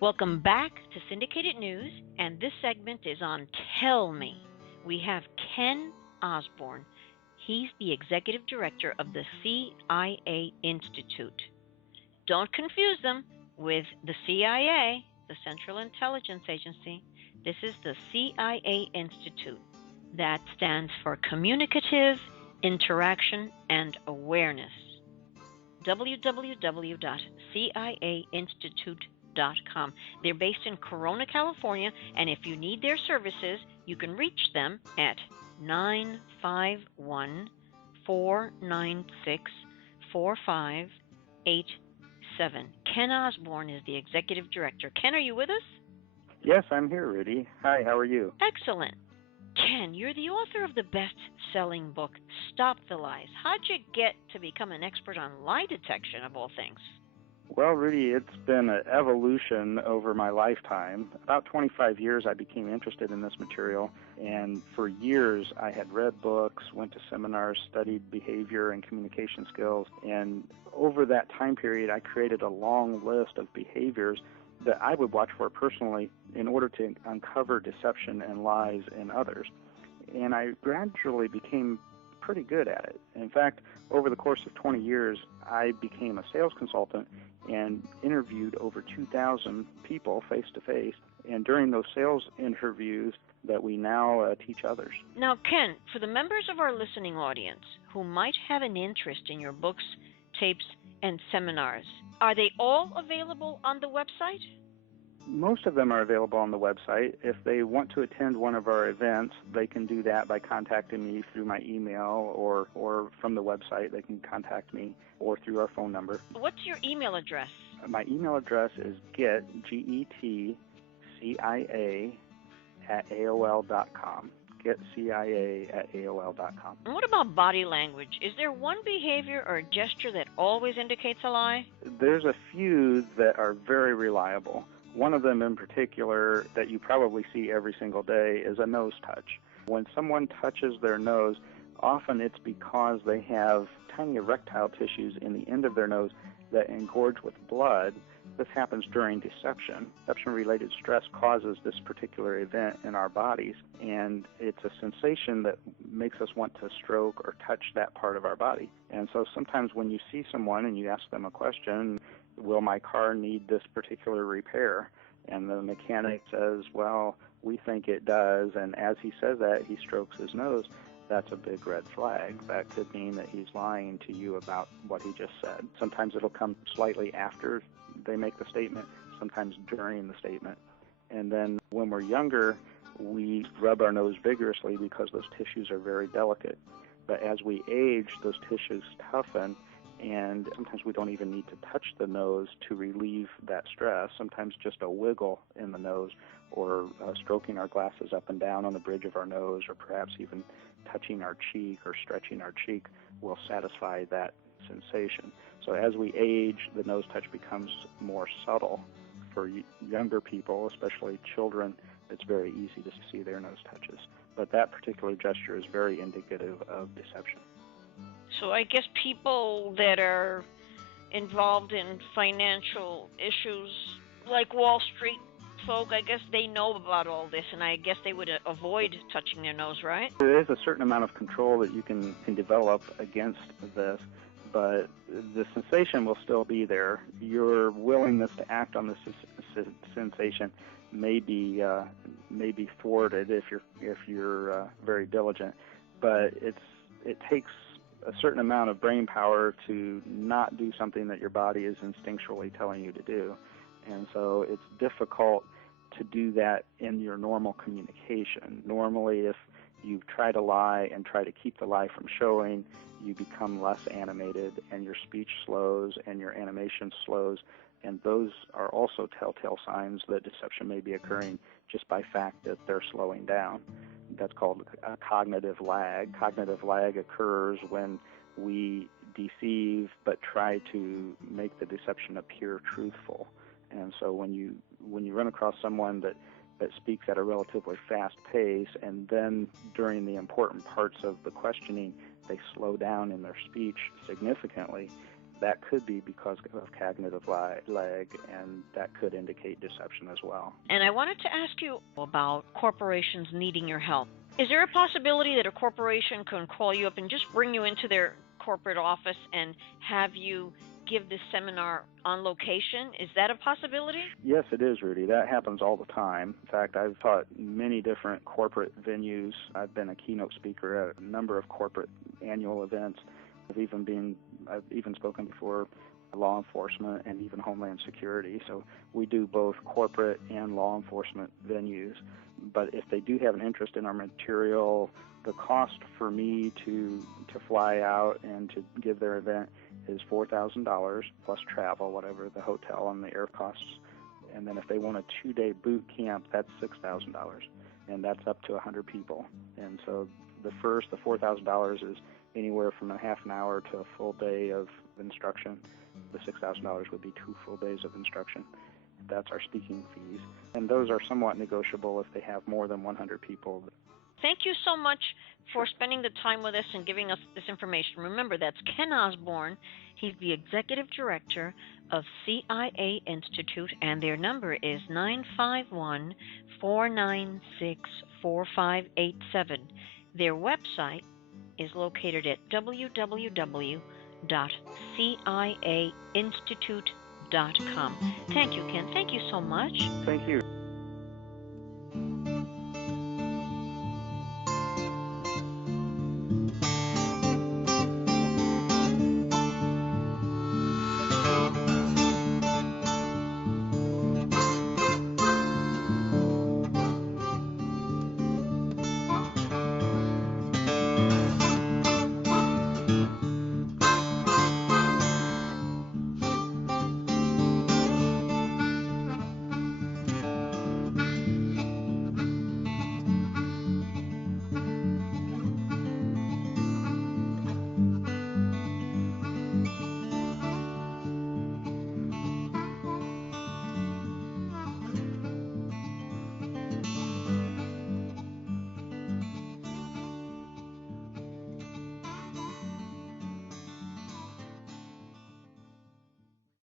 Welcome back to Syndicated News, and this segment is on Tell Me. We have Ken Osborn. He's the executive director of the CIA Institute. Don't confuse them with the CIA, the Central Intelligence Agency. This is the CIA Institute. That stands for Communicative Interaction and Awareness. www.ciainstitute.com. They're based in Corona, California, and if you need their services, you can reach them at 951-496-4587. Ken Osborn is the executive director. Ken, are you with us? Yes, I'm here, Rudy. Hi, how are you? Excellent. Ken, you're the author of the best-selling book, Stop the Lies. How'd you get to become an expert on lie detection, of all things? Well, Rudy, it's been an evolution over my lifetime. About 25 years I became interested in this material, and for years I had read books, went to seminars, studied behavior and communication skills, and over that time period I created a long list of behaviors that I would watch for personally in order to uncover deception and lies in others. And I gradually became pretty good at it. In fact, over the course of 20 years, I became a sales consultant and interviewed over 2,000 people face-to-face. And during those sales interviews that we now teach others. Now, Ken, for the members of our listening audience who might have an interest in your books, tapes, and seminars, are they all available on the website? Most of them are available on the website. If they want to attend one of our events, they can do that by contacting me through my email or from the website. They can contact me or through our phone number. What's your email address? My email address is getcia@aol.com. getcia@aol.com. And what about body language? Is there one behavior or gesture that always indicates a lie? There's a few that are very reliable. One of them in particular that you probably see every single day is a nose touch. When someone touches their nose, often it's because they have tiny erectile tissues in the end of their nose that engorge with blood. This happens during deception. Deception-related stress causes this particular event in our bodies, and it's a sensation that makes us want to stroke or touch that part of our body. And so sometimes when you see someone and you ask them a question, will my car need this particular repair? And the mechanic says, well, we think it does, and as he says that, he strokes his nose. That's a big red flag. That could mean that he's lying to you about what he just said. Sometimes it'll come slightly after they make the statement, sometimes during the statement. And then when we're younger, we rub our nose vigorously because those tissues are very delicate. But as we age, those tissues toughen, and sometimes we don't even need to touch the nose to relieve that stress. Sometimes just a wiggle in the nose or stroking our glasses up and down on the bridge of our nose, or perhaps even touching our cheek or stretching our cheek will satisfy that sensation. So as we age, the nose touch becomes more subtle. For younger people, especially children, it's very easy to see their nose touches. But that particular gesture is very indicative of deception. So I guess people that are involved in financial issues, like Wall Street folk, I guess they know about all this, and I guess they would avoid touching their nose, right? There is a certain amount of control that you can develop against this, but the sensation will still be there. Your willingness to act on the sensation may be thwarted if you're very diligent, but it takes a certain amount of brain power to not do something that your body is instinctually telling you to do. And so it's difficult to do that in your normal communication. Normally, if you try to lie and try to keep the lie from showing, you become less animated and your speech slows and your animation slows. And those are also telltale signs that deception may be occurring just by fact that they're slowing down. That's called a cognitive lag. Cognitive lag occurs when we deceive but try to make the deception appear truthful. And so when you run across someone that speaks at a relatively fast pace, and then during the important parts of the questioning they slow down in their speech significantly, that could be because of cognitive lag, and that could indicate deception as well. And I wanted to ask you about corporations needing your help. Is there a possibility that a corporation can call you up and just bring you into their corporate office and have you give this seminar on location? Is that a possibility? Yes, it is, Rudy. That happens all the time. In fact, I've taught many different corporate venues. I've been a keynote speaker at a number of corporate annual events. I've even spoken before law enforcement and even Homeland Security. So we do both corporate and law enforcement venues. But if they do have an interest in our material, the cost for me to fly out and to give their event is $4,000 plus travel, whatever the hotel and the air costs. And then if they want a 2-day boot camp, that's $6,000, and that's up to 100 people. And so the $4,000 is anywhere from a half an hour to a full day of instruction. The $6,000 would be 2 full days of instruction. That's our speaking fees. And those are somewhat negotiable if they have more than 100 people. Thank you so much for spending the time with us and giving us this information. Remember, that's Ken Osborn. He's the Executive Director of CIA Institute, and their number is 951-496-4587. Their website is located at www.ciainstitute.com. Thank you, Ken. Thank you so much. Thank you.